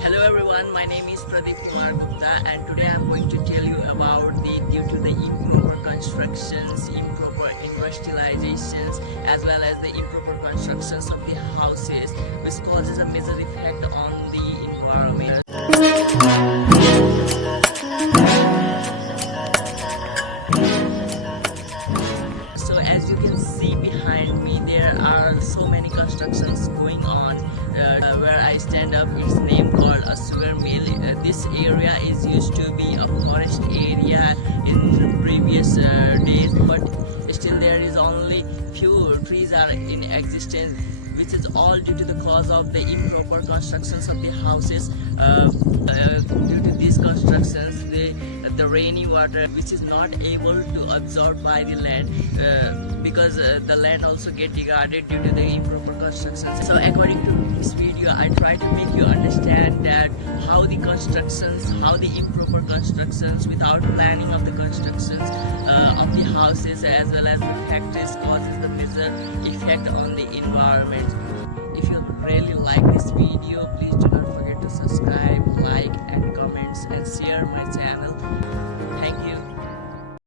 Hello everyone, my name is Pradeep Rauniyar and today I am going to tell you about due to the improper constructions, improper industrializations as well as the improper constructions of the houses which causes a major effect on the environment. So as you can see behind me, there are so many constructions going on. Where I stand up, it's named called a sugar mill. This area is used to be a forest area in previous days, but still there is only few trees are in existence, which is all due to the cause of the improper constructions of the houses. Due to these constructions, the rainy water which is not able to absorb by the land, because the land also get degraded due to the improper constructions. So according to this video, I try to make you understand that how the improper constructions without planning of the constructions of the houses as well as the factories causes the major effect on the environment. If you really like this video, please do not